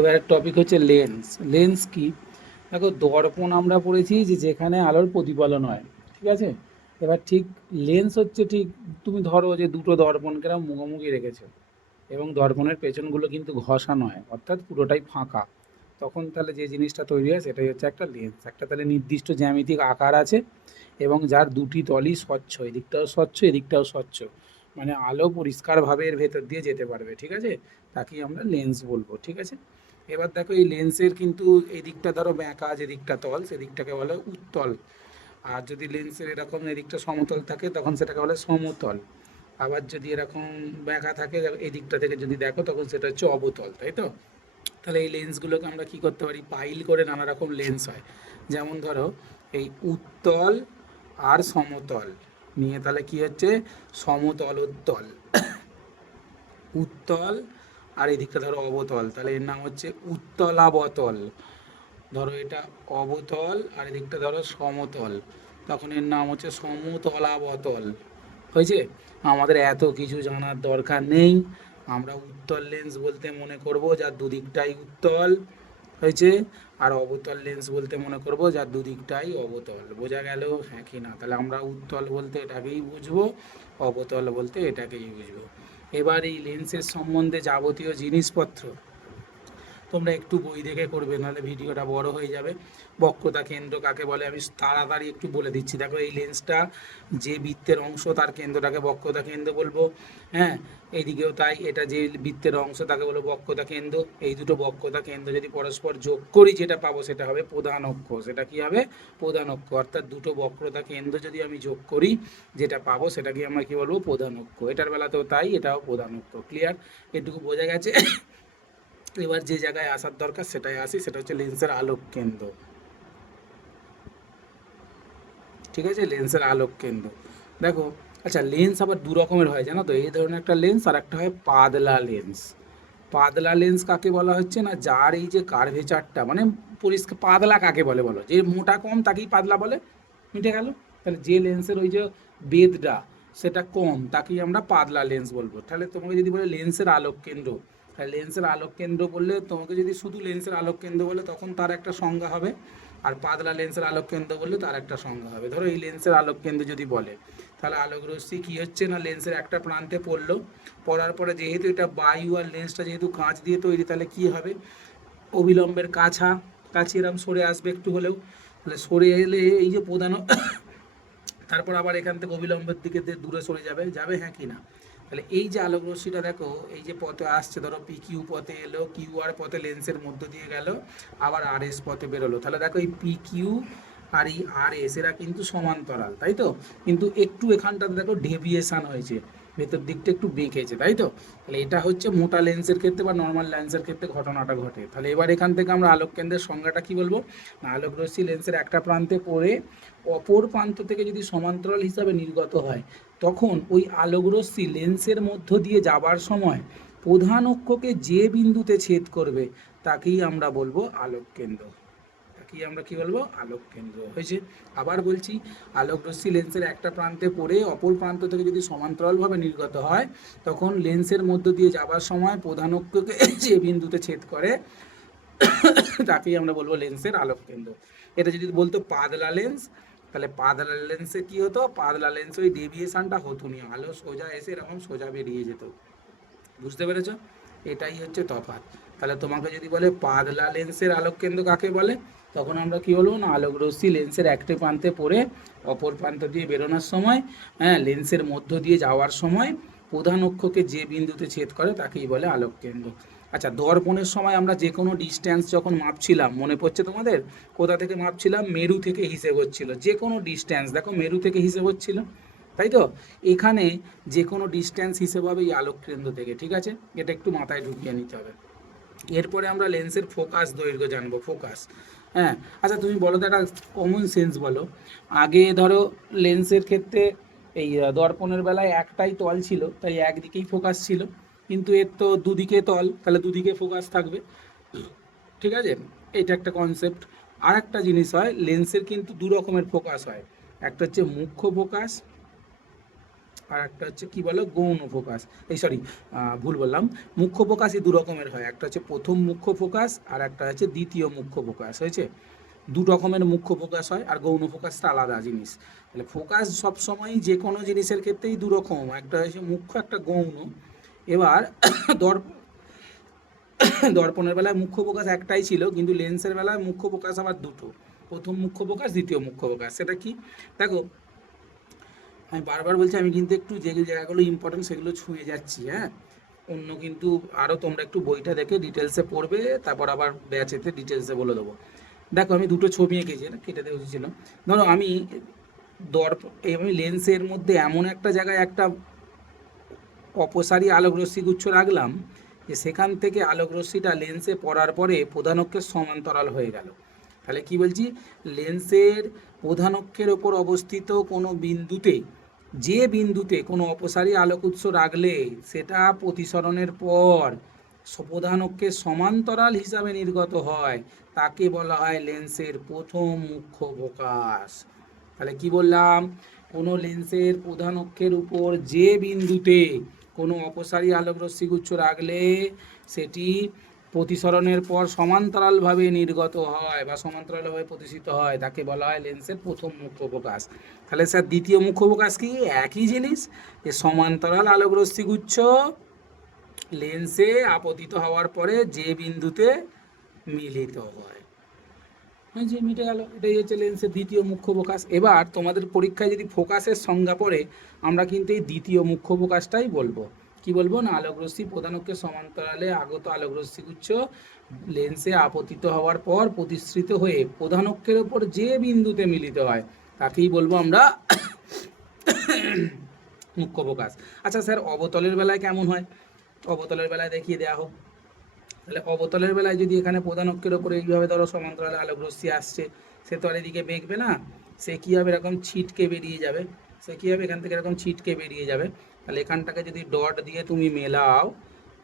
এবারে টপিক হচ্ছে lens. Lens কি? দেখো, দর্পণ আমরা পড়েছি যে যেখানে আলোর প্রতিফলন হয়, ঠিক আছে? এবার ঠিক লেন্স হচ্ছে ঠিক, তুমি ধরো যে দুটো দর্পণকে এরকম মুখোমুখি রেখেছো এবং দর্পণের পেছনগুলো কিন্তু ঘষা নয়, অর্থাৎ পুরোটাই ফাঁকা। তখন তাহলে যে জিনিসটা তৈরি হয় সেটাই হচ্ছে একটা লেন্স। একটা তাহলে নির্দিষ্ট জ্যামিতিক আকার আছে এবং যার দুটি তলই স্বচ্ছ, এদিকটাও স্বচ্ছ এদিকটাও স্বচ্ছ, মানে আলো পরিষ্কারভাবে এর ভেতর দিয়ে যেতে পারবে, ঠিক আছে? তাকেই আমরা লেন্স বলবো, ঠিক আছে? এবার দেখো, এই লেন্সের কিন্তু এদিকটা ধরো বাঁকা, যেদিকটা তল সেদিকটাকে বলে উত্তল। আর যদি লেন্সের এরকম এদিকটা সমতল থাকে তখন সেটাকে বলে সমতল। আবার যদি এরকম বাঁকা থাকে এই দিকটা থেকে যদি দেখো তখন সেটা হচ্ছে অবতল, তাই তো? তাহলে এই লেন্সগুলোকে আমরা কি করতে পারি, পাইল করে নানা রকম লেন্স হয়। যেমন ধরো এই উত্তল আর সমতল নিয়ে তাহলে কি হচ্ছে, সমতলোত্তল। উত্তল আর এই দিকটা ধরো অবতল, তাহলে এর নাম হচ্ছে উত্তলাবতল। ধরো এটা অবতল আর এদিকটা ধরো সমতল, তখন এর নাম হচ্ছে সমতলাবতল। হয়েছে? আমাদের এত কিছু জানার দরকার নেই। আমরা উত্তল লেন্স বলতে মনে করব যার দুদিকটাই উত্তল, হয়েছে? আর অবতল লেন্স বলতে মনে করব যার দুদিকটাই অবতল। বোঝা গেল হ্যাঁ কি না? তাহলে আমরা উত্তল বলতে এটাকেই বুঝবো, অবতল বলতে এটাকেই বুঝবো। এবার এই লেন্সের সম্বন্ধে যাবতীয় জিনিসপত্র তোমরা একটু বই দেখে করবে, নাহলে ভিডিওটা বড় হয়ে যাবে। বক্রতা কেন্দ্র কাকে বলে আমি তাড়াতাড়ি একটু বলে দিচ্ছি। দেখো, এই লেন্সটা যে বৃত্তের অংশ তার কেন্দ্রটাকে বক্রতা কেন্দ্র বলবো। হ্যাঁ, এইদিকেও তাই, এটা যে বৃত্তের অংশ তাকে বলবো বক্রতা কেন্দ্র। এই দুটো বক্রতা কেন্দ্র যদি পরস্পর যোগ করি যেটা পাবো সেটা হবে প্রধান অক্ষ। সেটা কি হবে? প্রধান অক্ষ। অর্থাৎ দুটো বক্রতা কেন্দ্র যদি আমি যোগ করি যেটা পাবো সেটাকে আমরা কি বলবো, প্রধান অক্ষ। এটার বেলাতেও তাই, এটাও প্রধান অক্ষ। ক্লিয়ার? এটুকু বোঝা গেছে? এবার যে জায়গায় আসার দরকার সেটাই আসি, সেটা হচ্ছে লেন্সের আলোক কেন্দ্র। ঠিক আছে, লেন্সের আলোক কেন্দ্র। দেখো, আচ্ছা, লেন্স আবার দু রকমের হয় জানো তো, এই ধরনের একটা লেন্স আর একটা হয় পাতলা লেন্স। পাতলা লেন্স কাকে বলা হচ্ছে না, যার এই যে কার্ভেচারটা মানে পরিষ্কার, পাতলা কাকে বলে বলো, যে মোটা কম তাকেই পাতলা বলে। মিটে গেল? তাহলে যে লেন্সের ওই যে বেধটা সেটা কম তাকেই আমরা পাতলা লেন্স বলবো। তাহলে তোমাকে যদি বলে লেন্সের আলোক কেন্দ্র, তাহলে লেন্সের আলোক কেন্দ্র বললে, তোমাকে যদি শুধু লেন্সের আলোক কেন্দ্র বলে তখন তার একটা সংজ্ঞা হবে। আর পাতলা লেন্সের আলোক কেন্দ্র বললে তার একটা সংজ্ঞা হবে। ধরো এই লেন্সের আলোক কেন্দ্র যদি বলে, তাহলে আলোক রশ্মি কী হচ্ছে না, লেন্সের একটা প্রান্তে পড়লো, পড়ার পরে যেহেতু এটা বায়ু আর লেন্সটা যেহেতু কাঁচ দিয়ে তৈরি, তাহলে কী হবে, অবিলম্বের কাছে এরম সরে আসবে একটু হলেও। তাহলে সরে এলে এই যে প্রধান, তারপর আবার এখান থেকে অবিলম্বের দিকে দূরে সরে যাবে, যাবে হ্যাঁ কি না? তাহলে এই যে আলোক রশ্মিটা দেখো, এই যে পথে আসছে, ধরো পি কিউ পথে এলো, কিউ আর পথে লেন্সের মধ্য দিয়ে গেল, আবার আর এস পথে বেরোলো। তাহলে দেখো এই পি কিউ আর এই আর এস এরা কিন্তু সমান্তরাল, তাই তো? কিন্তু একটু এখানটাতে দেখো ডেভিয়েশান হয়েছে, ভেতর দিকটা একটু বেঁকেছে, তাই তো? তাহলে এটা হচ্ছে মোটা লেন্সের ক্ষেত্রে বা নর্মাল লেন্সের ক্ষেত্রে ঘটনাটা ঘটে। তাহলে এবার এখান থেকে আমরা আলোক কেন্দ্রের সংজ্ঞাটা কি বলবো, না, আলোক রশ্মি লেন্সের একটা প্রান্তে পড়ে অপর প্রান্ত থেকে যদি সমান্তরাল হিসাবে নির্গত হয়, তখন ওই আলোকরশ্মি লেন্সের মধ্য দিয়ে যাবার সময় প্রধান অক্ষকে যে বিন্দুতে ছেদ করবে তাকেই আমরা বলবো আলোক কেন্দ্র। তাকেই আমরা কি বলবো, আলোক কেন্দ্র। হয়েছে? আবার বলছি, আলোক রশ্মি লেন্সের একটা প্রান্তে পড়ে অপর প্রান্ত থেকে যদি সমান্তরালভাবে নির্গত হয়, তখন লেন্সের মধ্য দিয়ে যাবার সময় প্রধান অক্ষকে যে বিন্দুতে ছেদ করে তাকেই আমরা বলবো লেন্সের আলোক কেন্দ্র। এটা যদি বলতো পাতলা লেন্স, তাহলে পাতলা লেন্সে কি হতো, পাতলা লেন্সে ওই ডেভিয়েশনটা হতো না, আলো সোজা এসে এরকম সোজা বেরিয়ে যেত। বুঝতে পেরেছ? এটাই হচ্ছে তফাৎ। তাহলে তোমাকে যদি বলে পাতলা লেন্সের আলোক কেন্দ্র কাকে বলে, তখন আমরা কি বলবো না, আলোক রশ্মি লেন্সের একটি প্রান্তে পড়ে অপর প্রান্ত দিয়ে বেরোনোর সময়, হ্যাঁ, লেন্সের মধ্য দিয়ে যাওয়ার সময় প্রধান অক্ষকে যে বিন্দুতে ছেদ করে তাকেই বলে আলোক কেন্দ্র। আচ্ছা, দর্পণের সময় আমরা যে কোনো ডিস্ট্যান্স যখন মাপছিলাম, মনে পড়ছে তোমাদের? কোথা থেকে মাপছিলাম? মেরু থেকে হিসেব হচ্ছিল। যে কোনো ডিস্ট্যান্স দেখো মেরু থেকে হিসেব হচ্ছিল, তাই তো? এখানে যে কোনো ডিস্ট্যান্স হিসেব হবে এই আলোক কেন্দ্র থেকে, ঠিক আছে? এটা একটু মাথায় ঢুকিয়ে নিতে হবে। এরপরে আমরা লেন্সের ফোকাস দৈর্ঘ্য জানবো, ফোকাস। হ্যাঁ, আচ্ছা তুমি বলো তো, একটা কমন সেন্স বলো। আগে ধরো লেন্সের ক্ষেত্রে এই দর্পণের বেলায় একটাই তল ছিল, তাই একদিকেই ফোকাস ছিল। কিন্তু এর তো দুদিকে তল, তাহলে দুদিকে ফোকাস থাকবে, ঠিক আছে? এটা একটা কনসেপ্ট। আর একটা জিনিস হয়, লেন্সের কিন্তু দু রকমের ফোকাস হয়। একটা হচ্ছে মুখ্য ফোকাস আর একটা হচ্ছে কি বলো গৌণ ফোকাস, এই সরি ভুল বললাম, মুখ্য ফোকাসই দু রকমের হয়, একটা হচ্ছে প্রথম মুখ্য ফোকাস আর একটা হচ্ছে দ্বিতীয় মুখ্য ফোকাস, হয়েছে? দু রকমের মুখ্য ফোকাস হয়, আর গৌণ ফোকাসটা আলাদা জিনিস। তাহলে ফোকাস সবসময়ই যে কোনো জিনিসের ক্ষেত্রেই দু রকম, একটা হচ্ছে মুখ্য একটা গৌণ। এবার দর দর্পণের বেলায় মুখ্য ফোকাস একটাই ছিল, কিন্তু লেন্সের বেলায় মুখ্য ফোকাস আবার দুটো, প্রথম মুখ্য ফোকাস দ্বিতীয় মুখ্য ফোকাস। সেটা কি দেখো, আমি বারবার বলছি আমি কিন্তু একটু যে জায়গাগুলো ইম্পর্টেন্ট সেগুলো ছুঁয়ে যাচ্ছি, হ্যাঁ, অন্য কিন্তু আরও তোমরা একটু বইটা দেখে ডিটেলসে পড়বে, তারপর আবার ব্যাচেতে ডিটেলসে বলে দেবো। দেখো আমি দুটো ছবি এঁকেছি, না কেটে দেওয়া উচিত ছিল। ধরো আমি লেন্সের মধ্যে এমন একটা জায়গায় একটা অপসারী আলোক রশ্মিগুচ্ছ রাখলাম যে সেখান থেকে আলোক রশ্মিটা লেন্সে পড়ার পরে প্রধান অক্ষের সমান্তরাল হয়ে গেল। তাহলে কি বলছি, লেন্সের প্রধান অক্ষের ওপর অবস্থিত কোনো বিন্দুতে, যে বিন্দুতে কোনো অপসারী আলোক উৎস রাখলে সেটা প্রতিসরণের পর প্রধান অক্ষের সমান্তরাল হিসাবে নির্গত হয়, তাকে বলা হয় লেন্সের প্রথম মুখ্য ফোকাস। তাহলে কি বললাম, কোনো লেন্সের প্রধান অক্ষের উপর যে বিন্দুতে কোনো অপসারী আলোক রশ্মিগুচ্ছ রাখলে সেটি প্রতিসরণের পর সমান্তরালভাবে নির্গত হয় বা সমান্তরালভাবে প্রতিসিত হয়, তাকে বলা হয় লেন্সের প্রথম মুখ্য ফোকাস। তাহলে স্যার দ্বিতীয় মুখ্য ফোকাস কি? একই জিনিস, যে সমান্তরাল আলোক রশ্মিগুচ্ছ লেন্সে আপতিত হওয়ার পরে যে বিন্দুতে মিলিত হয়। হ্যাঁ, যে মিটে গেল, এটাই হচ্ছে লেন্সের দ্বিতীয় মুখ্য ফোকাস। এবার তোমাদের পরীক্ষায় যদি ফোকাসের সংজ্ঞা পড়ে, আমরা কিন্তু এই দ্বিতীয় মুখ্য ফোকাসটাই বলবো। কি বলবো না, আলোকরশ্মি প্রধান অক্ষের সমান্তরালে আগত আলোকরশ্মিগুচ্ছ লেন্সে আপতিত হওয়ার পর প্রতিসৃত হয়ে প্রধান অক্ষের ওপর যে বিন্দুতে মিলিত হয় তাকেই বলবো আমরা মুখ্য ফোকাস। আচ্ছা স্যার, অবতলের বেলায় কেমন হয়? অবতলের বেলায় দেখিয়ে দেওয়া হোক। তাহলে অবতলের বেলায় যদি এখানে প্রধান অক্ষের ওপরে এইভাবে ধরো সমান্তরালে আলোক রশ্মি আসছে, সে তো আর এদিকে বেঁকবে না, সে কী হবে, এরকম ছিটকে বেরিয়ে যাবে। সে কী হবে, এখান থেকে এরকম ছিটকে বেরিয়ে যাবে। তাহলে এখানটাকে যদি ডট দিয়ে তুমি মেলাও,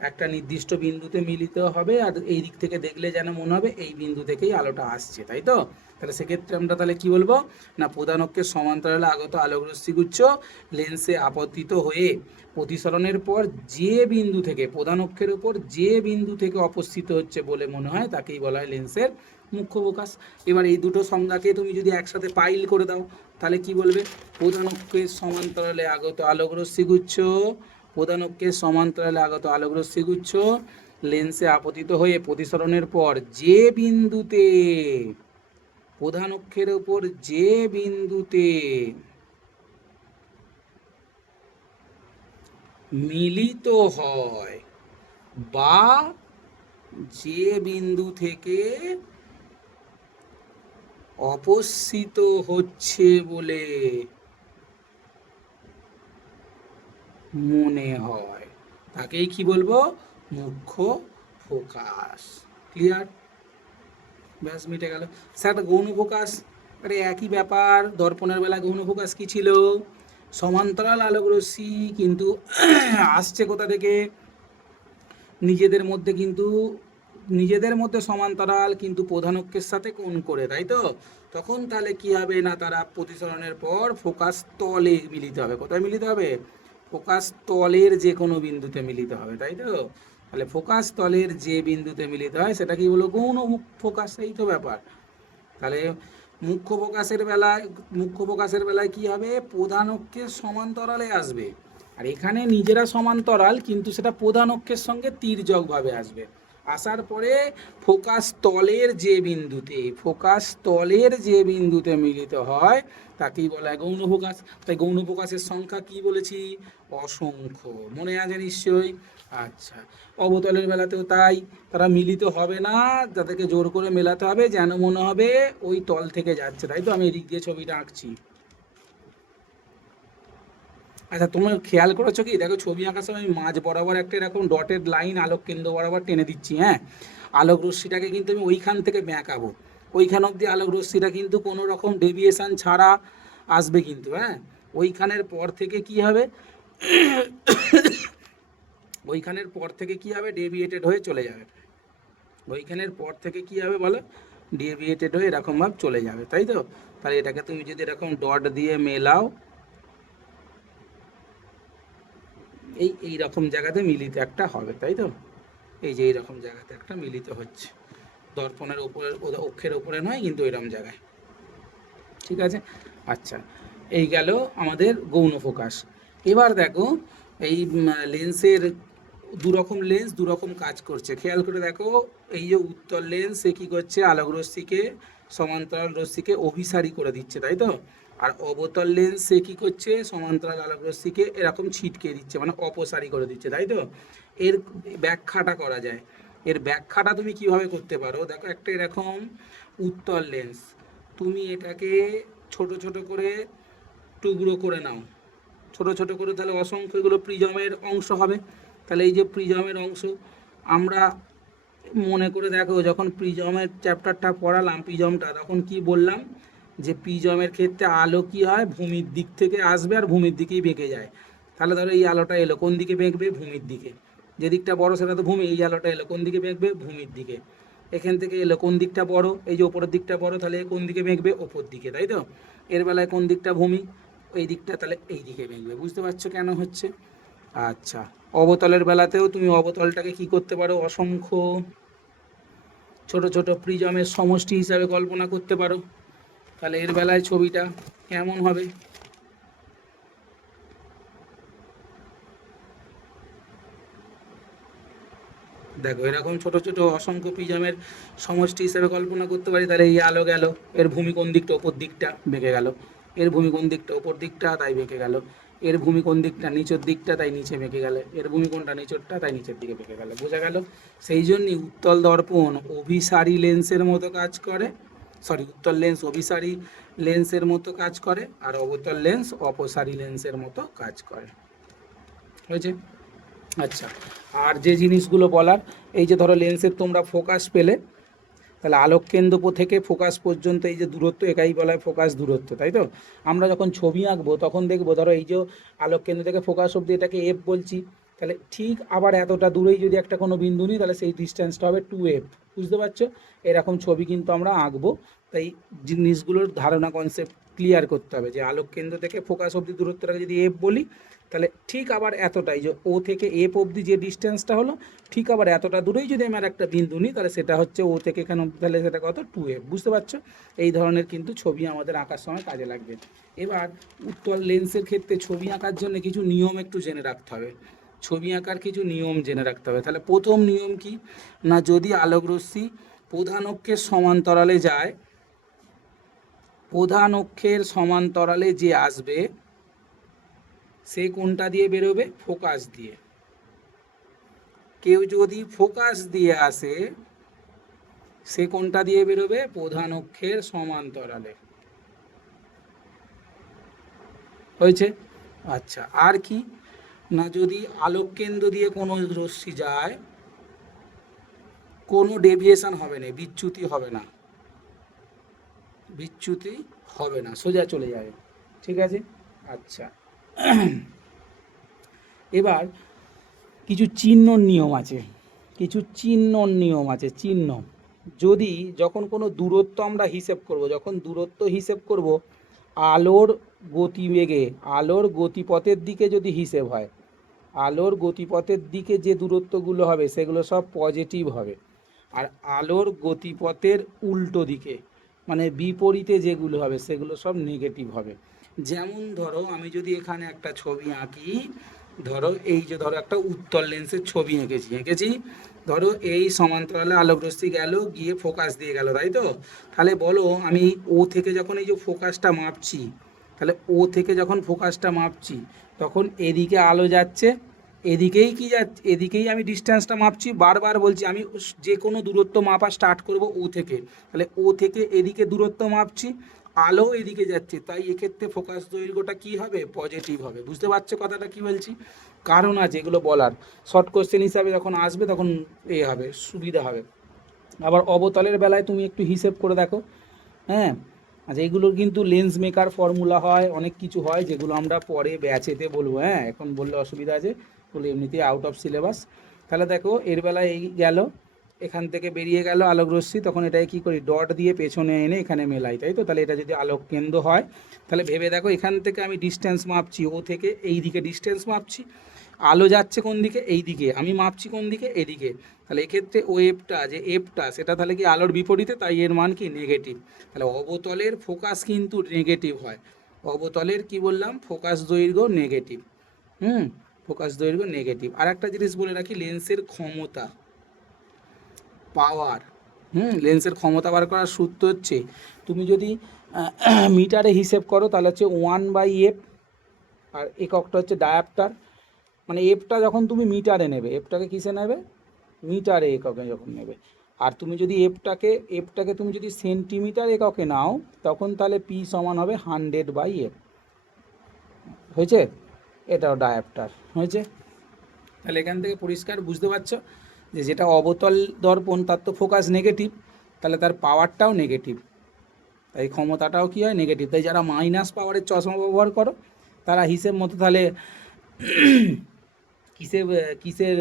একটা নির্দিষ্ট বিন্দুতে মিলিত হবে, আর এই দিক থেকে দেখলে যেন মনে হবে এই বিন্দু থেকেই আলোটা আসছে, তাই তো? তাহলে সেক্ষেত্রে আমরা তাহলে কি বলবো না, প্রধান অক্ষের সমান্তরালে আগত আলোক রশ্মিগুচ্ছ লেন্সে আপতিত হয়ে প্রতিসরণের পর যে বিন্দু থেকে প্রধান অক্ষের উপর যে বিন্দু থেকে অপস্থিত হচ্ছে বলে মনে হয় তাকেই বলা হয় লেন্সের মুখ্য ফোকাস। এবার এই দুটো সংজ্ঞাকে তুমি যদি একসাথে পাইল করে দাও, তাহলে কি বলবে, প্রধান অক্ষের সমান্তরালে আগত আলোক রশ্মিগুচ্ছ, প্রধান অক্ষের সমান্তরালে আগত আলোক রশ্মিগুচ্ছ লেন্সে আপতিত হয়ে প্রতিসরণের পর যে বিন্দুতে প্রধান অক্ষের উপর যে বিন্দুতে মিলিত হয় বা যে বিন্দু থেকে অপসৃত হচ্ছে বলে মনে হয় তাকেই কি বলবো, মুখ্য ফোকাস। ক্লিয়ার? ব্যাস মিটে গেল। স্যার গৌণ ফোকাস, আরে একই ব্যাপার, দর্পণের বেলা গৌণ ফোকাস কি ছিল, সমান্তরাল আলোক রশ্মি কিন্তু আসছে কোথা থেকে, নিজেদের মধ্যে কিন্তু নিজেদের মধ্যে সমান্তরাল কিন্তু প্রধান অক্ষের সাথে কোণ করে, তাই তো? তখন তাহলে কি হবে না, তারা প্রতিসরণের পর ফোকাস তলে মিলিত হবে। কোথায় মিলিত হবে? ফোকাস তলের যে কোনো বিন্দুতে মিলিত হবে, তাই তো? তাহলে ফোকাস তলের যে বিন্দুতে মিলিত হয় সেটা কি বলো, গৌণ ফোকাস। এই তো ব্যাপার। তাহলে মুখ্য ফোকাসের বেলায় কি হবে, প্রধান অক্ষের সমান্তরালে আসবে, আর এখানে নিজেরা সমান্তরাল কিন্তু সেটা প্রধান অক্ষের সঙ্গে তির্যকভাবে আসবে। আসার পরে ফোকাস তলের যে বিন্দুতে মিলিত হয় তাকেই বলা হয় গৌণ ফোকাস। তাই গৌণ ফোকাসের সংখ্যা কি বলেছি, অসংখ্য। মনে আছে নিশ্চয়ই? আচ্ছা, অবতলের বেলাতেও তাই, তারা মিলিত হবে না, তাদেরকে জোর করে মেলাতে হবে যেন মনে হবে ওই তল থেকে যাচ্ছে, তাই তো? আমি এদিক দিয়ে ছবিটা আঁকছি। আচ্ছা, তোমরা খেয়াল করেছো কি, দেখো ছবি আঁকার সময় আমি মাঝ বরাবর একটা এরকম ডটেড লাইন আলোক কেন্দ্র বরাবর টেনে দিচ্ছি, হ্যাঁ। আলোক রশ্মিটাকে কিন্তু আমি ওইখান থেকে বেঁকাবো, ওইখান অবধি আলোক রশ্মিটা কিন্তু কোনো রকম ডেভিয়েশন ছাড়া আসবে কিন্তু, হ্যাঁ। ওইখানের পর থেকে কি হবে, ওইখানের পর থেকে কি হবে, ডেভিয়েটেড হয়ে চলে যাবে। ওইখানের পর থেকে কি হবে বলো, ডেভিয়েটেড হয়ে এরকমভাবে চলে যাবে, তাই তো? তাহলে এটাকে তুমি যদি এরকম ডট দিয়ে মেলাও, এই রকম জায়গাতে মিলিত একটা হবে, তাই তো? এই যে এইরকম জায়গাতে একটা মিলিত হচ্ছে, দর্পণের ওপরে, অক্ষের ওপরে নয় কিন্তু এরকম জায়গায়। ঠিক আছে, আচ্ছা, এই গেল আমাদের গৌণ ফোকাস। এবার দেখো এই লেন্সের দুরকম লেন্স দুরকম কাজ করছে, খেয়াল করে দেখো। এই যে উত্তল লেন্স সে কী করছে, আলোক রশ্মিকে, সমান্তরাল রশ্মিকে অভিসারী করে দিচ্ছে, তাই তো? আর অবতল লেন্স সে কী করছে, সমান্তরাল আলোক রশ্মিকে এরকম ছিটকে দিচ্ছে, মানে অপসারী করে দিচ্ছে, তাই তো? এর ব্যাখ্যাটা করা যায়। এর ব্যাখ্যাটা তুমি কিভাবে করতে পারো, দেখো একটা এরকম উত্তল লেন্স, তুমি এটাকে ছোট ছোট করে টুকরো করে নাও, ছোট ছোট করে, তাহলে অসংখ্য এগুলো প্রিজমের অংশ হবে। তাহলে এই যে প্রিজমের অংশ, আমরা মনে করে দেখো যখন প্রিজমের চ্যাপ্টারটা পড়ালাম প্রিজমটা, তখন কি বললাম যে প্রিজমের ক্ষেত্রে আলো কি হয়, ভূমির দিক থেকে আসবে আর ভূমির দিকেই বেঁকে যায়। তাহলে ধরো এই আলোটা এলো কোন দিকে বেঁকবে, ভূমির দিকে, যে দিকটা বড় সেটা তো ভূমি, এই আলোটা এলো কোন দিকে বেঁকবে, ভূমির দিকে। এখান থেকে এলো কোন দিকটা বড়, এই যে ওপরের দিকটা বড়, তাহলে কোন দিকে বেঁকবে, ওপর দিকে, তাই তো? এর বেলায় কোন দিকটা ভূমি, এই দিকটা, তাহলে এই দিকে বেঁকবে। বুঝতে পারছো কেন হচ্ছে? আচ্ছা, অবতলের বেলাতেও তুমি অবতলটাকে কি করতে পারো, অসংখ্য ছোট ছোট প্রিজমের সমষ্টি হিসাবে কল্পনা করতে পারো। তাহলে এর বেলায় ছবিটা কেমন হবে, দেখো এরকম ছোট ছোট অসংখ্য প্রিজমের সমষ্টি হিসেবে কল্পনা করতে পারি। তাহলে এই আলো গেল, এর ভূমি কোন দিকটা, ওপর দিকটা, বেঁকে গেল। এর ভূমি কোন দিকটা, ওপর দিকটা, তাই বেঁকে গেল। এর ভূমি কোন দিকটা, নিচের দিকটা, তাই নিচে বেঁকে গেল। এর ভূমি কোনটা, নিচেরটা, তাই নিচের দিকে বেঁকে গেল। বোঝা গেল? সেই জন্যই উত্তল দর্পণ অভিসারী লেন্সের মতো কাজ করে, সরি, উত্তল লেন্স অভিসারী লেন্সের মতো কাজ করে, আর অবতল লেন্স অপসারী লেন্সের মতো কাজ করে। হয়েছে? আচ্ছা, আর যে জিনিসগুলো বলার, এই যে ধরো লেন্সের তোমরা ফোকাস পেলে, তাহলে আলোক কেন্দ্র থেকে ফোকাস পর্যন্ত এই যে দূরত্ব, একাই বলা হয় ফোকাস দূরত্ব, তাই তো? আমরা যখন ছবি আঁকবো তখন দেখবো, ধরো এই যে আলোক কেন্দ্র থেকে ফোকাস অবধি এটাকে এফ বলছি, তাহলে ঠিক আবার এতটা দূরেই যদি একটা কোনো বিন্দু নিই, তাহলে সেই ডিস্টেন্সটা হবে 2f। বুঝতে পারছো? এরকম ছবি কিন্তু আমরা আঁকবো। তাই জিনিসগুলোর ধারণা, কনসেপ্ট ক্লিয়ার করতে হবে, যে আলোক কেন্দ্র থেকে ফোকাস অবধি দূরত্বটাকে যদি এফ বলি, তাহলে ঠিক আবার এতটাই, যে ও থেকে এফ অবধি যে ডিস্টেন্সটা হলো, ঠিক আবার এতটা দূরেই যদি আমি আর একটা বিন্দু নিই, তাহলে সেটা হচ্ছে ও থেকে এখানে, তাহলে সেটা কত, 2f। বুঝতে পারছো? এই ধরনের কিন্তু ছবি আমাদের আঁকার সময় কাজে লাগবে। এবার উত্তল লেন্সের ক্ষেত্রে ছবি আঁকার জন্য কিছু নিয়ম একটু জেনে রাখতে হবে, ছবি আঁকার কিছু নিয়ম জেনে রাখতে হবে। তাহলে প্রথম নিয়ম কি না, যদি আলোকরশ্মি প্রধান অক্ষের সমান্তরালে যায়, প্রধান অক্ষের সমান্তরালে যে আসবে, সে কোনটা দিয়ে বেরোবে, ফোকাস দিয়ে। কেউ যদি ফোকাস দিয়ে আসে, সে কোনটা দিয়ে বেরোবে, প্রধান অক্ষের সমান্তরালে। হয়েছে? আচ্ছা, আর কি না, যদি আলোক কেন্দ্র দিয়ে কোনো রশ্মি যায়, কোনো ডেভিয়েশন হবে না, বিচ্যুতি হবে না, বিচ্যুতি হবে না, সোজা চলে যাবে। ঠিক আছে? আচ্ছা, এবার কিছু চিহ্ন নিয়ম আছে, কিছু চিহ্ন নিয়ম আছে, চিহ্ন। যদি যখন কোনো দূরত্ব আমরা হিসেব করব, যখন দূরত্ব হিসেব করব, আলোর গতিবেগে, আলোর গতিপথের দিকে যদি হিসেব হয়, আলোর গতিপথের দিকে যে দূরত্বগুলো হবে সেগুলো সব পজিটিভ হবে। আর আলোর গতিপথের উল্টো দিকে, মানে বিপরীতে যেগুলো হবে সেগুলো সব নেগেটিভ হবে। যেমন ধরো আমি যদি এখানে একটা ছবি আঁকি, ধরো এই যে ধরো একটা উত্তল লেন্সের ছবি এঁকেছি, ধরো এই সমান্তরালে আলোকরশ্মি গেল, গিয়ে ফোকাস দিয়ে গেল, তাই তো? তাহলে বলো, আমি ও থেকে যখন এই যে ফোকাসটা মাপছি, তাহলে ও থেকে যখন ফোকাসটা মাপছি, তখন এদিকে আলো যাচ্ছে, এদিকেই কি যাচ্ছে, এদিকেই আমি ডিস্টেন্সটা মাপছি। বারবার বলছি, আমি যে কোনো দূরত্ব মাপা স্টার্ট করব ও থেকে, তাহলে ও থেকে এদিকে দূরত্ব মাপছি, আলো এদিকে যাচ্ছে, তাই এক্ষেত্রে ফোকাস দৈর্ঘ্যটা কি হবে, পজিটিভ হবে। বুঝতে পারছো কথাটা কি বলছি? কারণ আছে এগুলো বলার, শর্ট কোশ্চেন হিসাবে যখন আসবে তখন হবে, সুবিধা হবে। আবার অবতলের বেলায় তুমি একটু হিসেব করে দেখো, হ্যাঁ। আচ্ছা, এগুলোর কিন্তু লেন্স মেকার ফর্মুলা হয়, অনেক কিছু হয়, যেগুলো আমরা পরে ব্যাচেতে বলবো, হ্যাঁ, এখন বললে অসুবিধা আছে, বলে এমনিতেই আউট অফ সিলেবাস। তাহলে দেখো এর বেলায় এই গেল, এখান থেকে বেরিয়ে গেল আলোক রশ্মি, তখন এটাকে কী করি, ডট দিয়ে পেছনে এনে এখানে মেলাই, তাই তো? তাহলে এটা যদি আলোক কেন্দ্র হয়, তাহলে ভেবে দেখো এখান থেকে আমি ডিস্টেন্স মাপছি, ও থেকে এই দিকে ডিস্টেন্স মাপছি, আলো যাচ্ছে কোন দিকে, এই দিকে, আমি মাপছি কোন দিকে, এদিকে। তাহলে এক্ষেত্রে ওয়েভটা যে এফটা সেটা তাহলে কি আলোর বিপরীতে, তাই এর মান কি নেগেটিভ। তাহলে অবতলের ফোকাস কিন্তু নেগেটিভ হয়। অবতলের কি বললাম, ফোকাস দৈর্ঘ্য নেগেটিভ। ফোকাস দৈর্ঘ্য নেগেটিভ। আর একটা জিনিস বলে রাখি, লেন্সের ক্ষমতা, পাওয়ার, লেন্সের ক্ষমতা বার করার সূত্র হচ্ছে, তুমি যদি মিটারে হিসেব করো তাহলে হচ্ছে 1/f, আর এককটা হচ্ছে ডায়াপ্টার। মানে এফটা যখন তুমি মিটারে নেবে, এফটাকে কিসে নেবে, মিটারে এককে যখন নেবে। আর তুমি যদি এফটাকে তুমি যদি সেন্টিমিটার এককে নাও, তখন তাহলে পি সমান হবে 100/f। হয়েছে? এটাও ডায়াপ্টার হয়েছে। তাহলে এখান থেকে পরিষ্কার বুঝতে পারছো যে যেটা অবতল দর্পণ তার তো ফোকাস নেগেটিভ, তাহলে তার পাওয়ারটাও নেগেটিভ, তাই ক্ষমতাটাও কী হয়, নেগেটিভ। তাই যারা মাইনাস পাওয়ারের চশমা ব্যবহার করো তারা হিসেব মতো তাহলে কিসের কিসের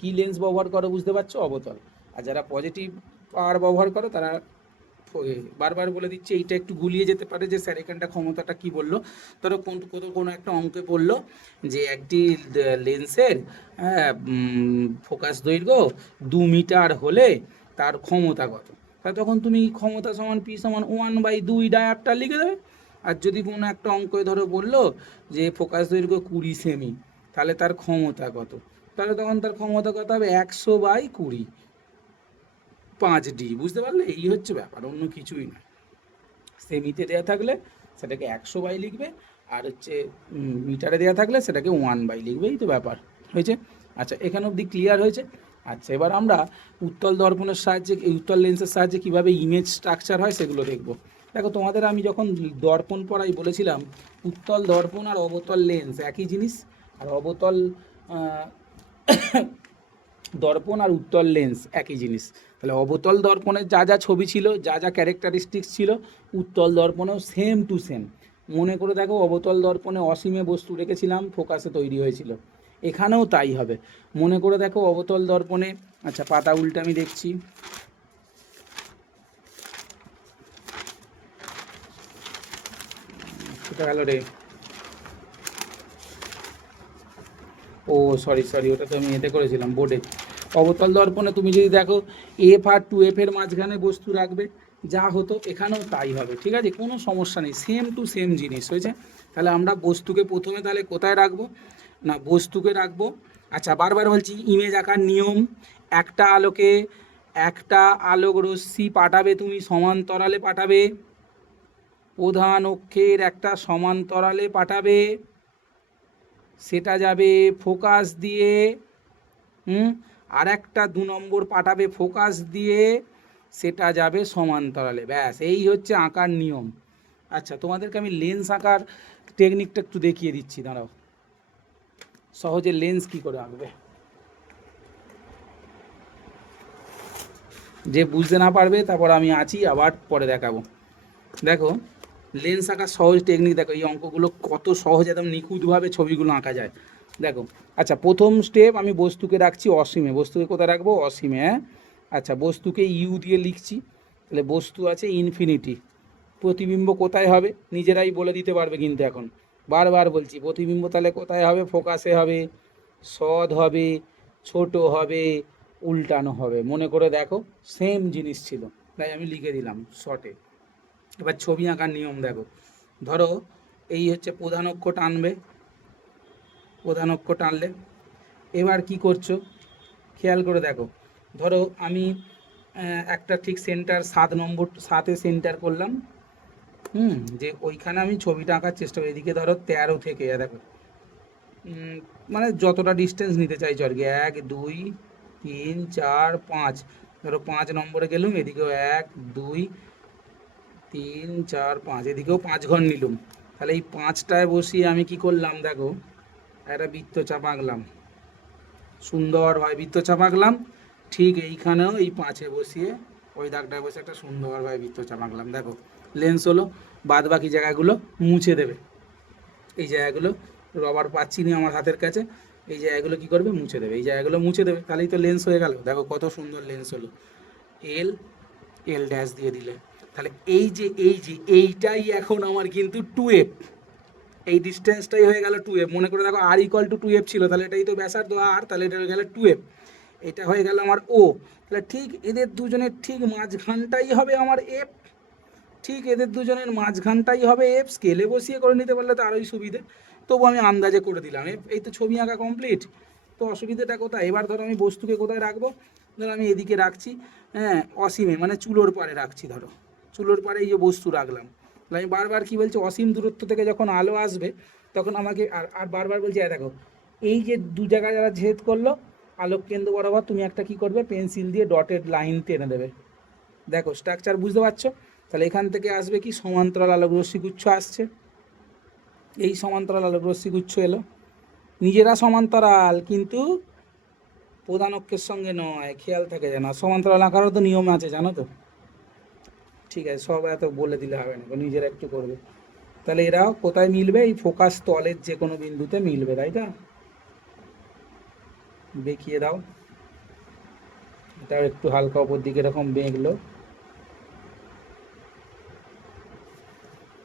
কী লেন্স ব্যবহার করো বুঝতে পারছো, অবতল। আর যারা পজিটিভ পাওয়ার ব্যবহার করো তারা বারবার বলে দিচ্ছে, এইটা একটু গুলিয়ে যেতে পারে যে স্যার এখানটা ক্ষমতাটা কি বললো। ধরো কোনো একটা অঙ্কে বললো যে একটি লেন্সের ফোকাস দৈর্ঘ্য 2 মিটার হলে তার ক্ষমতা কত, তা তখন তুমি ক্ষমতা সমান পি সমান 1/2 ডায়াপ্টার লিখে দেবে। আর যদি কোনো একটা অঙ্কে ধরো বললো যে ফোকাস দৈর্ঘ্য 20 সেমি, তাহলে তার ক্ষমতা কত, তাহলে তখন তার ক্ষমতা কত হবে 100/20, 5D। বুঝতে পারলে? এই হচ্ছে ব্যাপার, অন্য কিছুই না। সেমিতে দেওয়া থাকলে সেটাকে 100 বাই লিখবে, আর হচ্ছে মিটারে দেওয়া থাকলে সেটাকে 1 বাই লিখবে, এই তো ব্যাপার হয়েছে। আচ্ছা, এখানে অবধি ক্লিয়ার হয়েছে। আচ্ছা, এবার আমরা উত্তল দর্পণের সাহায্যে, এই উত্তল লেন্সের সাহায্যে কীভাবে ইমেজ স্ট্রাকচার হয় সেগুলো দেখব। দেখো, তোমাদের আমি যখন দর্পণ পড়াই বলেছিলাম উত্তল দর্পণ আর অবতল লেন্স একই জিনিস। আর অবতল দর্পণ আর উত্তল লেন্স একই জিনিস। তাহলে অবতল দর্পণের যা যা ছবি ছিল, যা যা ক্যারেক্টারিস্টিক্স ছিল, উত্তল দর্পণেও সেম টু সেম। মনে করে দেখো, অবতল দর্পণে অসীমে বস্তু রেখেছিলাম, ফোকাসে তৈরি হয়েছিল, এখানেও তাই হবে। মনে করে দেখো অবতল দর্পণে, আচ্ছা পাতা উল্টে আমি দেখছি, কোথায় গেল রে, ও সরি ওটা তো আমি এতে করেছিলাম বোর্ডে। অবতল দর্পণে তুমি যদি দেখো এফ আর 2F এর মাঝখানে বস্তু রাখবে, যা হতো এখানেও তাই হবে, ঠিক আছে, কোনো সমস্যা নেই, সেম টু সেম জিনিস হয়েছে। তাহলে আমরা বস্তুকে প্রথমে তাহলে কোথায় রাখবো, না বস্তুকে রাখবো, আচ্ছা বারবার বলছি ইমেজ আঁকার নিয়ম, একটা আলোকে একটা আলোক রশ্মি পাঠাবে তুমি সমান্তরালে পাঠাবে, প্রধান অক্ষের একটা সমান্তরালে পাঠাবে, সেটা যাবে ফোকাস দিয়ে, আর একটা 2 নম্বর পাঠাবে ফোকাস দিয়ে, সেটা যাবে সমান্তরালে, ব্যাস এই হচ্ছে আঁকার নিয়ম। আচ্ছা, তোমাদেরকে আমি লেন্স আঁকার টেকনিকটা একটু দেখিয়ে দিচ্ছি, দাঁড়াও, সহজে লেন্স কি করে আঁকবে। যে বুঝতে না পারবে তারপর আমি আছি, আবার পরে দেখাবো। দেখো লেন্স আঁকার সহজ টেকনিক, দেখো এই অঙ্কগুলো কত সহজ, একদম নিখুঁতভাবে ছবিগুলো আঁকা যায়। দেখো, আচ্ছা প্রথম স্টেপ, আমি বস্তুকে রাখছি অসীমে, বস্তুকে কোথায় রাখবো, অসীমে, হ্যাঁ। আচ্ছা, বস্তুকে ইউ দিয়ে লিখছি, তাহলে বস্তু আছে ইনফিনিটি। প্রতিবিম্ব কোথায় হবে নিজেরাই বলে দিতে পারবে, কিন্তু এখন বারবার বলছি, প্রতিবিম্ব তাহলে কোথায় হবে, ফোকাসে হবে, সদ হবে, ছোট হবে, উল্টানো হবে। মনে করে দেখো সেম জিনিস ছিল, তাই আমি লিখে দিলাম শর্টে। এবার ছবি আঁকার নিয়ম দেখো, ধরো এই হচ্ছে প্রধান অক্ষ টানবে, প্রধান অক্ষ টানলে এবার কি করছো খেয়াল করে দেখো, ধরো আমি একটা ঠিক সেন্টার 7 নম্বর, 7-এ সেন্টার করলাম, যে ওইখানে আমি ছবিটা আঁকার চেষ্টা করি। এদিকে ধরো 13 থেকে, দেখো মানে যতটা ডিস্টেন্স নিতে চাইছো আর কি, 1 2 3 4 5, ধরো 5 নম্বরে গেলুম, এদিকেও 1 2 3 4 5, এদিকেও 5 ঘর নিলুম। তাহলে এই 5টায় বসিয়ে আমি কি করলাম, দেখো একটা বৃত্তচাপ আঁকলাম, সুন্দরভাবে বৃত্তচাপ আঁকলাম। ঠিক এইখানেও এই 5-এ বসিয়ে, ওই দাগটায় বসে একটা সুন্দরভাবে বৃত্তচাপ আঁকলাম। দেখো লেন্স হলো, বাদ বাকি জায়গাগুলো মুছে দেবে, এই জায়গাগুলো রবার পাচ্ছি না আমার হাতের কাছে, এই জায়গাগুলো কি করবে, মুছে দেবে, এই জায়গাগুলো মুছে দেবে, তাহলেই তো লেন্স হয়ে গেল। দেখো কত সুন্দর লেন্স হলো, এল এল ড্যাশ দিয়ে দিলে, তাহলে এই যে এইটাই এখন আমার কিন্তু 2F, এই ডিস্টেন্সটাই হয়ে গেল 2f। মনে করে দেখো আর ইকুয়াল টু 2f ছিল, তাহলে এটাই তো ব্যাসার্ধ আর, তাহলে এটা হয়ে গেল 2f। এটা হয়ে গেল আমার ও। তাহলে ঠিক এদের দুজনের ঠিক মাঝখানটাই হবে আমার এফ। ঠিক এদের দুজনের মাঝখানটাই হবে এফ। স্কেলে বসিয়ে করে নিতে পারলে তো আরোই সুবিধে, তবু আমি আন্দাজে করে দিলাম এফ। এই তো ছবি আঁকা কমপ্লিট। তো অসুবিধাটা কোথায়? এবার ধরো আমি বস্তুকে কোথায় রাখবো? ধরো আমি এদিকে রাখছি, হ্যাঁ, অসীমে, মানে চুলোর পাড়ে রাখছি। ধরো চুলোর পাড়ে এই যে বস্তু রাখলাম, তাহলে আমি বারবার কী বলছি, অসীম দূরত্ব থেকে যখন আলো আসবে তখন আমাকে আর আর বারবার বলছি, দেখো এই যে দু জায়গায় যারা ছেদ করলো আলোক কেন্দ্র বরাবর, তুমি একটা কি করবে, পেন্সিল দিয়ে ডটেড লাইন টেনে দেবে। দেখো স্ট্রাকচার বুঝতে পারছো? তাহলে এখান থেকে আসবে কি, সমান্তরাল আলোক রশ্মিগুচ্ছ আসছে। এই সমান্তরাল আলোক রশ্মিগুচ্ছ এলো, নিজেরা সমান্তরাল কিন্তু প্রধান অক্ষের সঙ্গে নয়, খেয়াল থাকে যেন। সমান্তরাল আঁকারও তো নিয়ম আছে, জানো তো? ঠিক আছে, সব এত বলে দিলে হবে না, নিজেরা একটু করবে। তাহলে এরাও কোথায় মিলবে? এই ফোকাস তলের যে কোনো বিন্দুতে মিলবে, তাই তো? দেখিয়ে দাও। এটাও একটু হালকা ওপর দিকে এরকম বেঁকলো,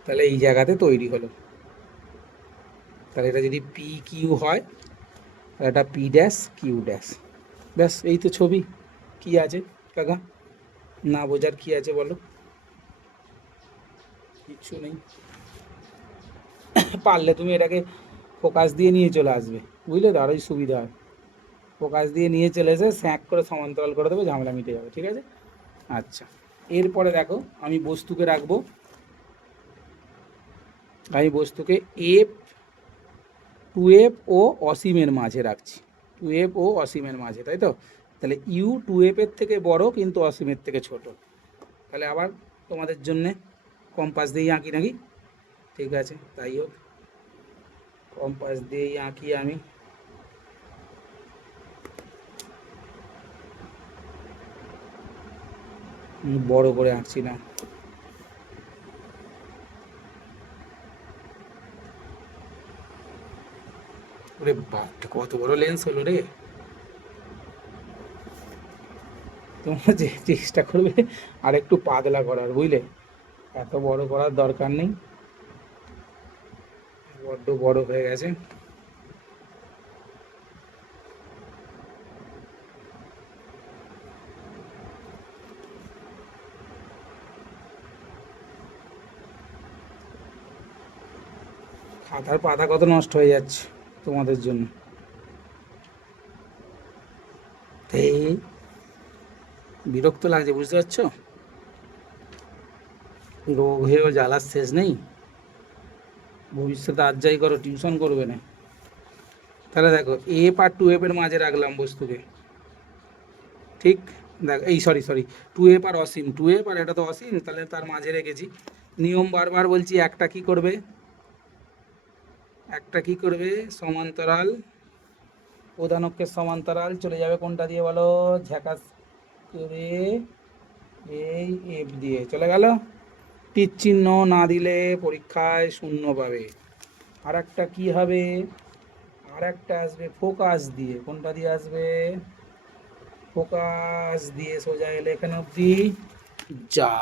তাহলে এই জায়গাতে তৈরি হলো। তাহলে এটা যদি পি কিউ হয়, আর এটা পি ড্যাশ কিউ ড্যাশ। ব্যাস, এই তো ছবি। কি আছে কাকা, না বোঝার কি আছে বলো? কিচ্ছু নেই। পারলে তুমি এটাকে ফোকাস দিয়ে নিয়ে চলে আসবে, বুঝলে তো, আরোই সুবিধা হয়। ফোকাস দিয়ে নিয়ে চলে এসে স্যাঁক করে সমান্তরাল করে দেবে, ঝামেলা মিটে যাবে। ঠিক আছে? আচ্ছা, এরপরে দেখো আমি বস্তুকে রাখবো, আমি বস্তুকে এফ, 2f ও অসীমের মাঝে রাখছি। 2f ও অসীমের মাঝে, তাই তো? তাহলে ইউ 2f এর থেকে বড় কিন্তু অসীমের থেকে ছোট। তাহলে আবার তোমাদের জন্যে কম্পাস দিয়েই আঁকি নাকি? ঠিক আছে, তাই হোক, কম্পাস দিয়েই আঁকি আমি। বড় করে আঁকছি না। ওরে বাপ, কত বড় লেন্স হলো রে! তোমরা যে চেষ্টা করবে আর একটু পাতলা করার, বুঝলে, এত বড় করার দরকার নেই, বড্ড বড় হয়ে গেছে। খাতার পাতা কত নষ্ট হয়ে যাচ্ছে তোমাদের জন্য। এই বিরক্ত লাগছে, বুঝতে পারছো? রোগ হয়েও জ্বালার শেষ নেই। ভবিষ্যতে আর যাই করো, টিউশন করবে না। তাহলে দেখো এফ আর 2f এর মাঝে রাখলাম বস্তুকে, ঠিক? দেখ, এই সরি সরি, 2f আর অসীম, 2f আর এটা তো অসীম, তাহলে তার মাঝে রেখেছি। নিয়ম বারবার বলছি, একটা কি করবে, একটা কি করবে, সমান্তরাল, প্রধান অক্ষের সমান্তরাল চলে যাবে কোনটা দিয়ে বলো, ঝ্যাকাস করে এই এফ দিয়ে চলে গেল। তীর চিহ্ন না দিলে পরীক্ষায় শূন্য পাবে। আর একটা কি হবে, আর একটা আসবে ফোকাস দিয়ে। কোনটা দিয়ে আসবে? ফোকাস দিয়ে সোজা এলে এখানে অবধি, যা,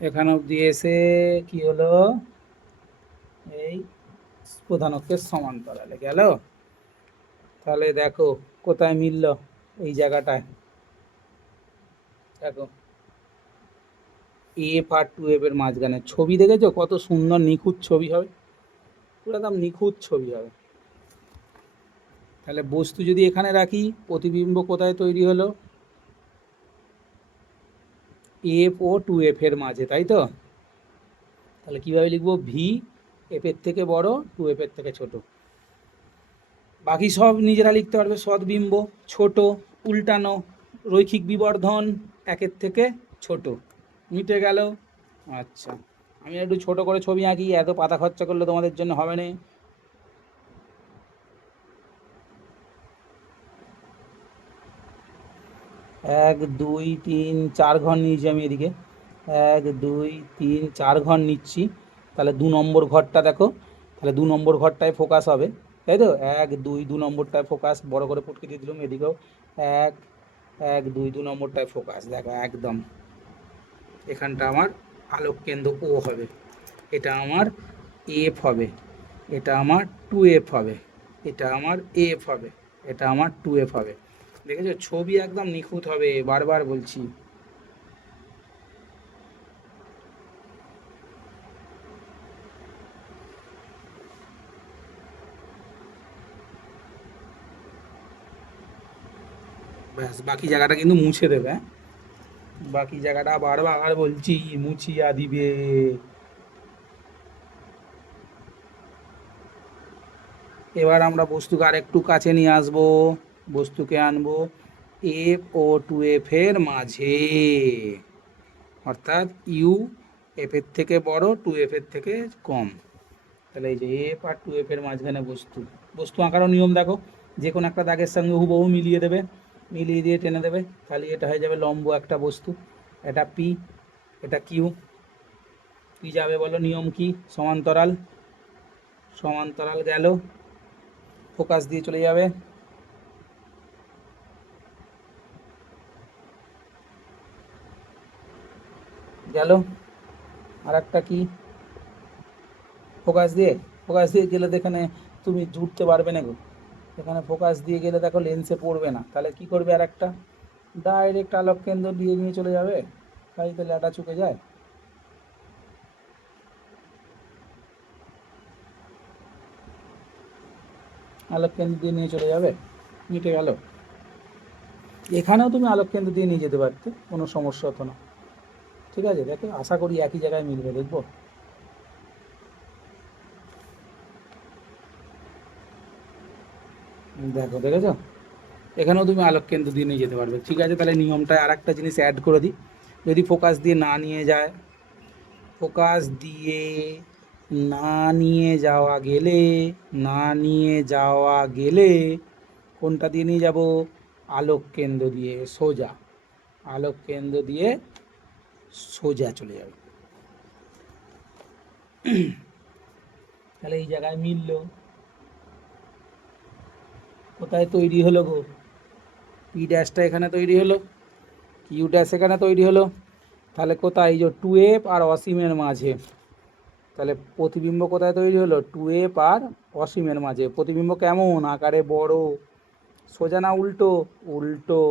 এখানে অবধি এসে কি হলো, এই প্রধান অক্ষের সমান্তরালে গেল। তাহলে দেখো কোথায় মিলল, এই জায়গাটায়। দেখো এফ আর 2f এর মাঝখানে ছবি দেখেছো? কত সুন্দর নিখুঁত ছবি হবে, পুরো একদম নিখুঁত ছবি হবে। তাহলে বস্তু যদি এখানে রাখি, প্রতিবিম্ব কোথায় তৈরি হলো? এফ ও 2f এর মাঝে, তাই তো? তাহলে কীভাবে লিখবো, ভি এফ এর থেকে বড়, 2f এর থেকে ছোট। বাকি সব নিজেরা লিখতে পারবে, সদ্বিম্ব, ছোট, উল্টানো, রৈখিক বিবর্ধন, একের থেকে ছোট, মিটে গেল। আচ্ছা, আমি একটু ছোট করে ছবি আঁকি, এত পাতা খরচা করলে তোমাদের জন্য হবে না। 1 2 3 4 ঘর নিয়েছি আমি এদিকে, 1 2 3 4 ঘর নিচ্ছি। তাহলে 2 নম্বর ঘরটা দেখো, তাহলে 2 নম্বর ঘরটায় ফোকাস হবে, তাই তো? 1 2 2 নম্বরটায় ফোকাস, বড় করে পটকে দিয়ে দিলাম। এদিকেও 1 1 2 2 নম্বরটায় ফোকাস, দেখো একদম এখানটা আমার আলোক কেন্দ্র ও হবে। এটা আমার এফ হবে, এটা আমার টু এফ হবে, এটা আমার এফ হবে, এটা আমার টু এফ হবে। দেখেছো, ছবি একদম নিখুঁত হবে, বারবার বলছি। ব্যাস, বাকি জায়গাটা কিন্তু মুছে দেবে, হ্যাঁ? বাকি জায়গাটা বারবার বলছি মুছিয়া দিবে। এবার আমরা বস্তুকে আর একটু কাছে নিয়ে আসবো, বস্তুকে আনবো এফ ও টু এফ এর মাঝে, অর্থাৎ ইউ এফ এর থেকে বড়, টু এফ এর থেকে কম। তাহলে এই যে এফ আর টু এফ এর মাঝখানে বস্তু, বস্তু আঁকারও নিয়ম দেখো, যে কোনো একটা দাগের সঙ্গে হুবহু মিলিয়ে দেবে, মিলিয়ে দিয়ে টেনে দেবে, তাহলে এটা হয়ে যাবে লম্ব একটা বস্তু। এটা পি, এটা কিউ। কি যাবে বলো, নিয়ম কি? সমান্তরাল, সমান্তরাল গেল, ফোকাস দিয়ে চলে যাবে, গেল। আর একটা কি, ফোকাস দিয়ে, ফোকাস দিয়ে গেলে তো এখানে তুমি জুড়তে পারবে না গো, এখানে ফোকাস দিয়ে গেলে দেখো লেন্সে পড়বে না, তাহলে কি করবে? আর একটা ডাইরেক্ট আলোক কেন্দ্র দিয়ে নিয়ে চলে যাবে, তাই তো ল্যাটা চুকে যায়। আলোক কেন্দ্র দিয়ে নিয়ে চলে যাবে, মিটে গেল। এখানেও তুমি আলোক কেন্দ্র দিয়ে নিয়ে যেতে পারতে, কোনো সমস্যা হতো না। ঠিক আছে, দেখো আশা করি একই জায়গায় মিলবে, দেখবো। দেখো, দেখেছো, এখানেও তুমি আলোক কেন্দ্র দিয়ে নিয়ে যেতে পারবে। ঠিক আছে, তাহলে নিয়মটায় আর একটা জিনিস অ্যাড করে দিই, যদি ফোকাস দিয়ে না নিয়ে যায়, ফোকাস দিয়ে না নিয়ে যাওয়া গেলে, না নিয়ে যাওয়া গেলে কোনটা দিয়ে নিয়ে যাব? আলোক কেন্দ্র দিয়ে সোজা, আলোক কেন্দ্র দিয়ে সোজা চলে যাবে। তাহলে এই জায়গায় মিললো, কোথায় তৈরি হলো গো? পি ড্যাশটা এখানে তৈরি হলো, কিউ ড্যাশ এখানে তৈরি হলো, তাহলে কোথায়? এই যে টু এফ আর অসীমের মাঝে, তাহলে প্রতিবিম্ব কোথায় তৈরি হলো? টু এফ আর অসীমের মাঝে। প্রতিবিম্ব কেমন আকারে? বড়। সোজা না উল্টো? উল্টো।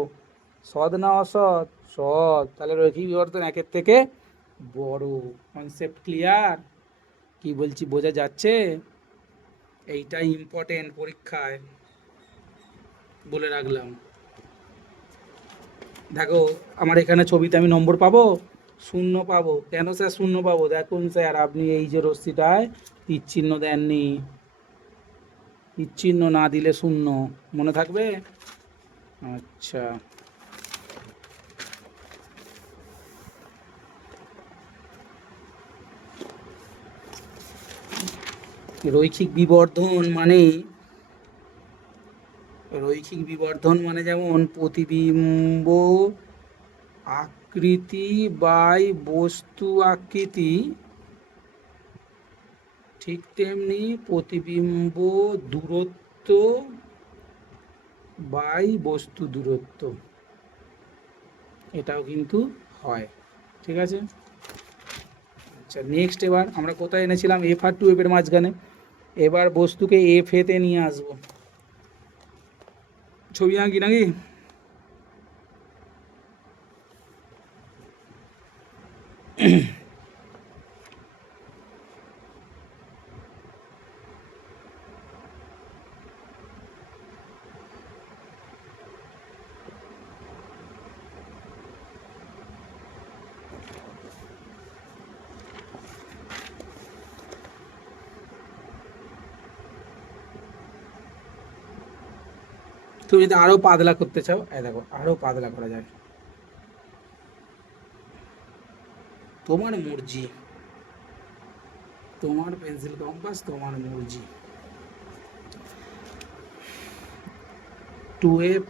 সৎ না অসৎ? সৎ। তাহলে রৈখিক বিবর্তন একের থেকে বড়। Concept clear? কি বলছি বোঝা যাচ্ছে? এইটাই ইম্পর্টেন্ট পরীক্ষায়, বলে রাখলাম। দেখো, আমার এখানে ছবিতে আমি নম্বর পাবো? শূন্য পাবো। কেন স্যার শূন্য পাবো? দেখুন স্যার, আপনি এই যে রশ্মিটায় তীর চিহ্ন দেননি, তীর চিহ্ন না দিলে শূন্য, মনে থাকবে? আচ্ছা, রৈখিক বিবর্ধন মানে, রৈখিক বিবর্ধন মানে যেমন প্রতিবিম্ব আকৃতি বাই বস্তু আকৃতি, ঠিক তেমনি প্রতিবিম্ব দূরত্ব বাই বস্তু দূরত্ব, এটাও কিন্তু হয়। ঠিক আছে, আচ্ছা নেক্সট, এবার আমরা কোথায় এনেছিলাম? এফ আর টু এফ এর মাঝখানে। এবার বস্তুকে এফ এতে নিয়ে আসবো। ছবি আঁকি নাকি? তুমি যদি আরো পাতলা করতে চাও, এই দেখো আরো পাতলা করা যায়, তোমার মর্জি, তোমার পেন্সিল কম্পাস, তোমার মর্জি। Two F,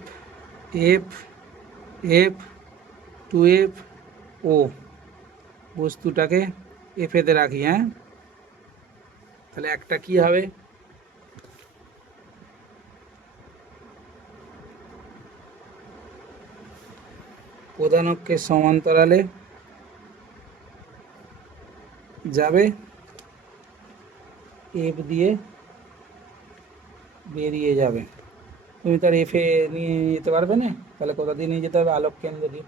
F, F, two F, ও, বস্তুটাকে এফ এতে রাখি, হ্যাঁ? তাহলে একটা কি হবে? প্রধান অক্ষের সমান্তরালে যাবে, এফ দিয়ে বেরিয়ে যাবে। তুমি তার এফে নিয়ে যেতে পারবে না, তাহলে কোথা দিয়ে নিয়ে যেতে হবে? আলোক কেন্দ্র দিয়ে।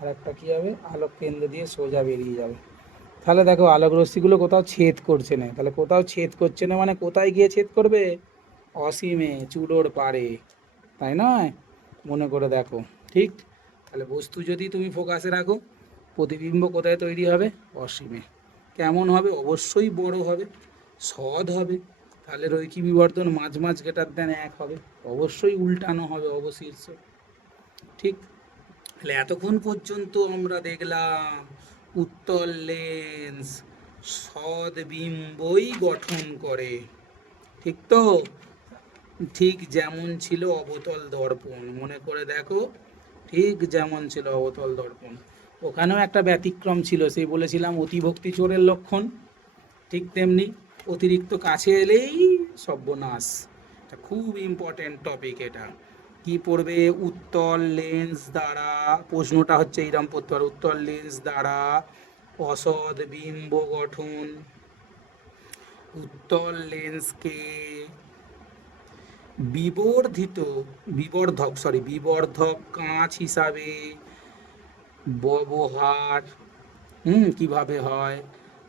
আর একটা কী হবে? আলোক কেন্দ্র দিয়ে সোজা বেরিয়ে যাবে। তাহলে দেখো আলোক রশ্মিগুলো কোথাও ছেদ করছে না, তাহলে কোথাও ছেদ করছে না মানে কোথায় গিয়ে ছেদ করবে? অসীমে, চুলোর পারে, তাই নয়? মনে করে দেখো। ঠিক, তাহলে বস্তু যদি তুমি ফোকাসে রাখো, প্রতিবিম্ব কোথায় তৈরি হবে? অসীমে। কেমন হবে? অবশ্যই বড় হবে, সৎ হবে। তাহলে রৈখিক বিবর্তন মাঝ মাঝ গ্রেটার দেন 1 হবে, অবশ্যই উল্টানো হবে অবশীর্ষ। ঠিক, তাহলে এতক্ষণ পর্যন্ত আমরা দেখলাম উত্তল লেন্স সৎ বিম্বই গঠন করে। ঠিক তো? ঠিক যেমন ছিল অবতল দর্পণ, মনে করে দেখো, ঠিক যেমন ছিল অবতল দর্পণ। ওখানেও একটা ব্যতিক্রম ছিল, সেই বলেছিলাম অতিভক্তি চোরের লক্ষণ। ঠিক তেমনি অতিরিক্ত কাছে এলেই সর্বনাশ। এটা খুব ইম্পর্টেন্ট টপিক। এটা কি পড়বে? উত্তল লেন্স দ্বারা, প্রশ্নটা হচ্ছে এইরকম পড়তে পারে, উত্তল লেন্স দ্বারা অসৎ বিম্ব গঠন। উত্তল লেন্সকে বিবর্ধক কাঁচ হিসাবে ব্যবহার কিভাবে হয়?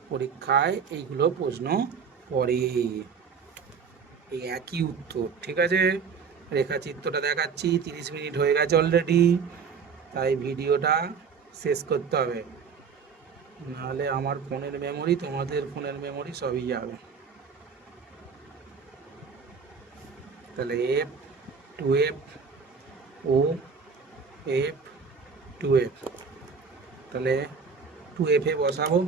পরীক্ষায় এইগুলো প্রশ্ন পড়ে। এই একই উত্তর। ঠিক আছে, রেখাচিত্রটা দেখাচ্ছি, 30 মিনিট হয়ে গেছে অলরেডি, তাই ভিডিওটা শেষ করতে হবে, নাহলে আমার ফোনের মেমোরি, তোমাদের ফোনের মেমোরি সবই যাবে। তাহলে এফ টু এফ ও এফ টু এফ, তাহলে টু এফে বসাবো,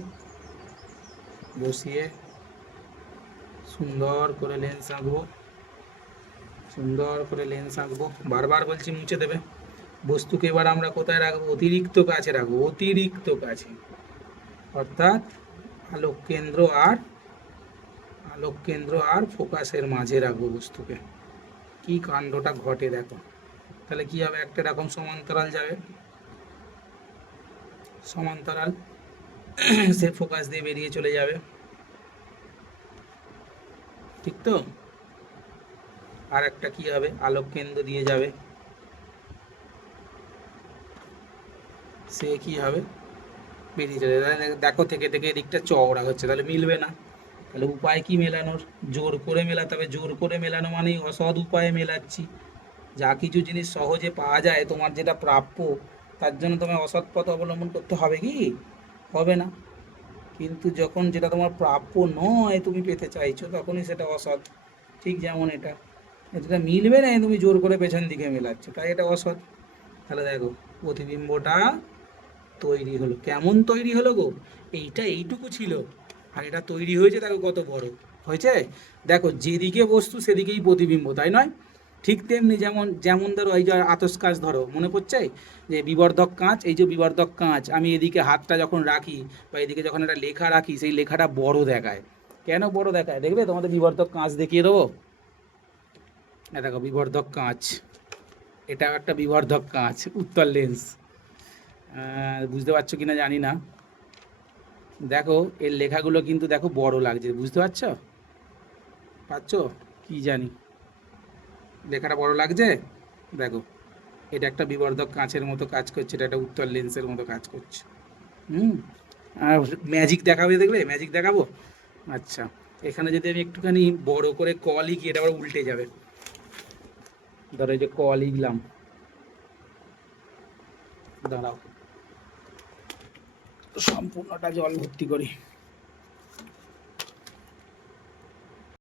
বসিয়ে সুন্দর করে লেন্স আঁকবো, সুন্দর করে লেন্স আঁকবো। বারবার বলছি মুছে দেবে। বস্তুকে এবার আমরা কোথায় রাখবো? অতিরিক্ত কাছে রাখবো, অতিরিক্ত কাছে, অর্থাৎ আলোক কেন্দ্র আর ফোকাসের মাঝে রাখবো বস্তুকে। কি কাণ্ডটা ঘটে দেখো। তাহলে কি হবে? একটা এরকম সমান্তরাল যাবে, সমান্তরাল সে ফোকাস দিয়ে বেরিয়ে চলে যাবে। ঠিক তো? আর একটা কি হবে? আলোক কেন্দ্র দিয়ে যাবে, সে কি হবে? বেরিয়ে চলে যাবে। দেখো থেকে থেকে এদিকটা চওড়া হচ্ছে, তাহলে মিলবে না। তাহলে উপায় কি মেলানোর? জোর করে মেলাতে হবে। জোর করে মেলানো মানেই অসৎ উপায়ে মেলাচ্ছি। যা কিছু জিনিস সহজে পাওয়া যায়, তোমার যেটা প্রাপ্য, তার জন্য তোমায় অসৎ পথ অবলম্বন করতে হবে কি? হবে না। কিন্তু যখন যেটা তোমার প্রাপ্য নয়, তুমি পেতে চাইছো, তখনই সেটা অসৎ। ঠিক যেমন এটা মিলবে না, তুমি জোর করে পেছন দিকে মেলাচ্ছ, তাই এটা অসৎ। তাহলে দেখো প্রতিবিম্বটা তৈরি হলো। কেমন তৈরি হলো গো? এইটা এইটুকু ছিল, আর এটা তৈরি হয়েছে দেখো কত বড় হয়েছে। দেখো যেদিকে বস্তু সেদিকেই প্রতিবিম্ব, তাই নয়? ঠিক তেমনি যেমন যেমন ধরো এই যে আতস কাঁচ ধরো, মনে পড়ছে যে বিবর্ধক কাঁচ, এই যে বিবর্ধক কাঁচ, আমি এদিকে হাতটা যখন রাখি বা এদিকে যখন একটা লেখা রাখি, সেই লেখাটা বড় দেখায়। কেন বড় দেখায় দেখবে? তোমাদের বিবর্ধক কাঁচ দেখিয়ে দেবো। দেখো বিবর্ধক কাঁচ, এটাও একটা বিবর্ধক কাঁচ, উত্তল লেন্স। বুঝতে পারছো কিনা জানি না। দেখো এর লেখাগুলো কিন্তু দেখো বড় লাগছে, বুঝতে পারছো? পাচ্ছো? কি জানি, লেখাটা বড় লাগছে। দেখো এটা একটা বিবর্ধক কাঁচের মতো কাজ করছে, এটা একটা উত্তল লেন্সের মতো কাজ করছে। হুম। আর ম্যাজিক দেখাবে, দেখবে ম্যাজিক দেখাবো। আচ্ছা, এখানে যদি আমি একটুখানি বড় করে ক লিখি, এটা আবার উল্টে যাবে। ধরো এই যে ক লিখলাম, দাঁড়াও সম্পূর্ণটা জল ভর্তি করি।